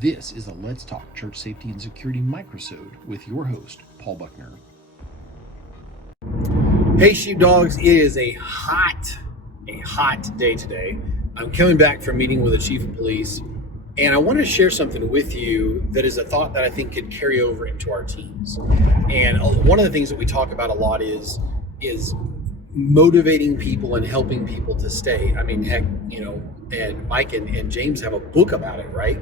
This is a Let's Talk Church Safety and Security microsode with your host, Paul Buckner. Hey sheepdogs, it is a hot day today. I'm coming back from meeting with the chief of police, and I want to share something with you that is a thought that I think could carry over into our teams. And one of the things that we talk about a lot is motivating people and helping people to stay. I mean, heck, and Mike and James have a book about it, right?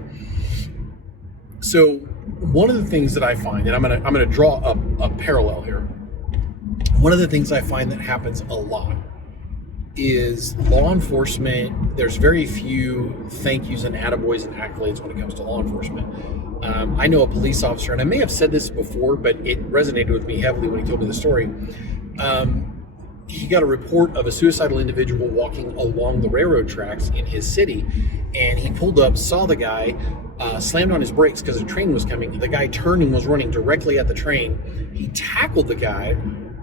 So one of the things that I find, and I'm gonna draw a parallel here. One of the things I find that happens a lot is law enforcement. There's very few thank yous and attaboys and accolades when it comes to law enforcement. I know a police officer, and I may have said this before, but it resonated with me heavily when he told me the story. He got a report of a suicidal individual walking along the railroad tracks in his city, and he pulled up, saw the guy, slammed on his brakes because a train was coming. The guy turning was running directly at the train. He tackled the guy,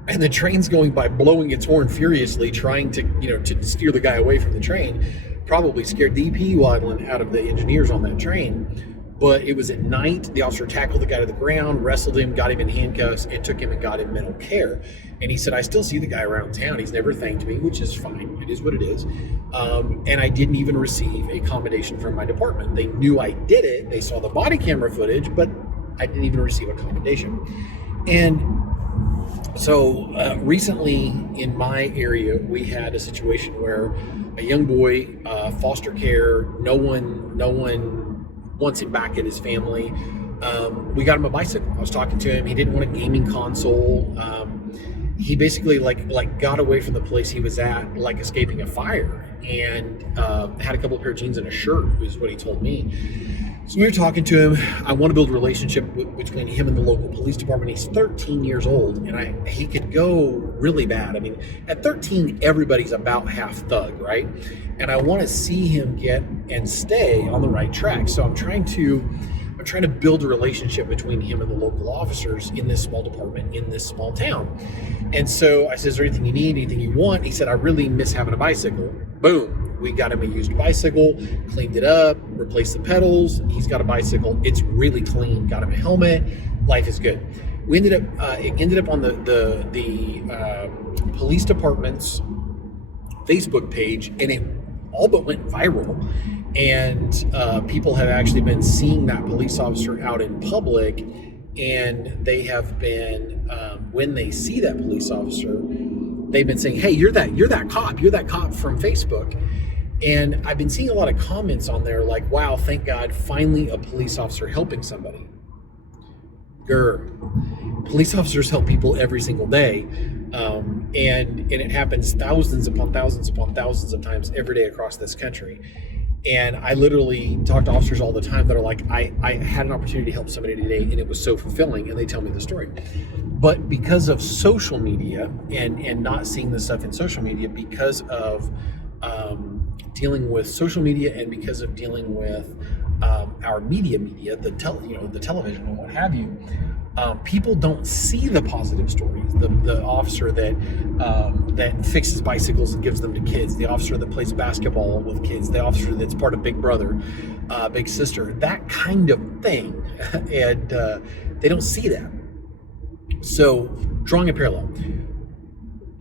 and the train's going by, blowing its horn furiously, trying to steer the guy away from the train. Probably scared the EP out of the engineers on that train. But it was at night. The officer tackled the guy to the ground, wrestled him, got him in handcuffs, and took him and got him mental care. And he said, I still see the guy around town. He's never thanked me, which is fine. It is what it is. And I didn't even receive a commendation from my department. They knew I did it. They saw the body camera footage, but I didn't even receive a commendation. And so recently in my area, we had a situation where a young boy, foster care, no one wants him back at his family. We got him a bicycle. I was talking to him. He didn't want a gaming console. He basically like got away from the place he was at, like escaping a fire, and had a couple of pair of jeans and a shirt, is what he told me. So we were talking to him. I want to build a relationship between him and the local police department. He's 13 years old, and he could go really bad. I mean, at 13, everybody's about half thug, right? And I want to see him get and stay on the right track. So I'm trying to build a relationship between him and the local officers in this small department, in this small town. And so I said, is there anything you need, anything you want? He said, I really miss having a bicycle. Boom. We got him a used bicycle, cleaned it up, replaced the pedals. He's got a bicycle. It's really clean. Got him a helmet. Life is good. It ended up on the police department's Facebook page, and it all but went viral. And people have actually been seeing that police officer out in public, and they have been, when they see that police officer, they've been saying, hey, you're that cop from Facebook. And I've been seeing a lot of comments on there like, wow, thank God, finally a police officer helping somebody. Police officers help people every single day. And it happens thousands upon thousands upon thousands of times every day across this country. And I literally talk to officers all the time that are like, I had an opportunity to help somebody today, and it was so fulfilling, and they tell me the story. But because of social media and not seeing this stuff in social media, because of dealing with social media, and because of dealing with our media, the television and what have you, people don't see the positive stories. The officer that fixes bicycles and gives them to kids, the officer that plays basketball with kids, the officer that's part of Big Brother, Big Sister, that kind of thing, and they don't see that. So, drawing a parallel,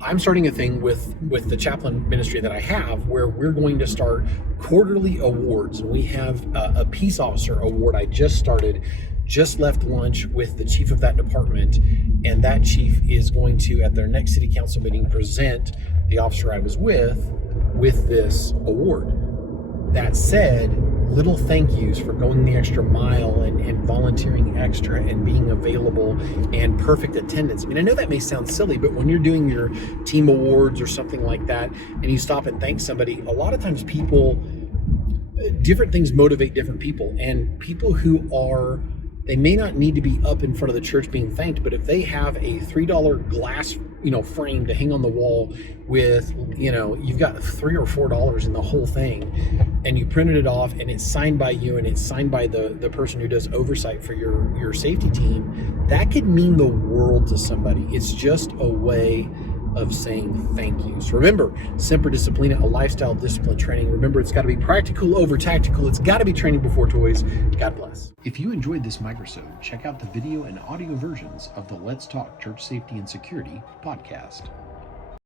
I'm starting a thing with the chaplain ministry that I have, where we're going to start quarterly awards. We have a peace officer award I just started, just left lunch with the chief of that department, and that chief is going to, at their next city council meeting, present the officer I was with this award. That said, little thank yous for going the extra mile and volunteering extra and being available and perfect attendance. I mean, I know that may sound silly, but when you're doing your team awards or something like that, and you stop and thank somebody, a lot of times different things motivate different people, and people who are, they may not need to be up in front of the church being thanked, but if they have a $3 glass, frame to hang on the wall with, you've got $3 or $4 in the whole thing, and you printed it off, and it's signed by you, and it's signed by the person who does oversight for your safety team, that could mean the world to somebody. It's just a way of saying thank you. So remember, Semper Disciplina, a lifestyle discipline training. Remember, it's got to be practical over tactical. It's got to be training before toys. God bless. If you enjoyed this microsode, check out the video and audio versions of the Let's Talk Church Safety and Security podcast.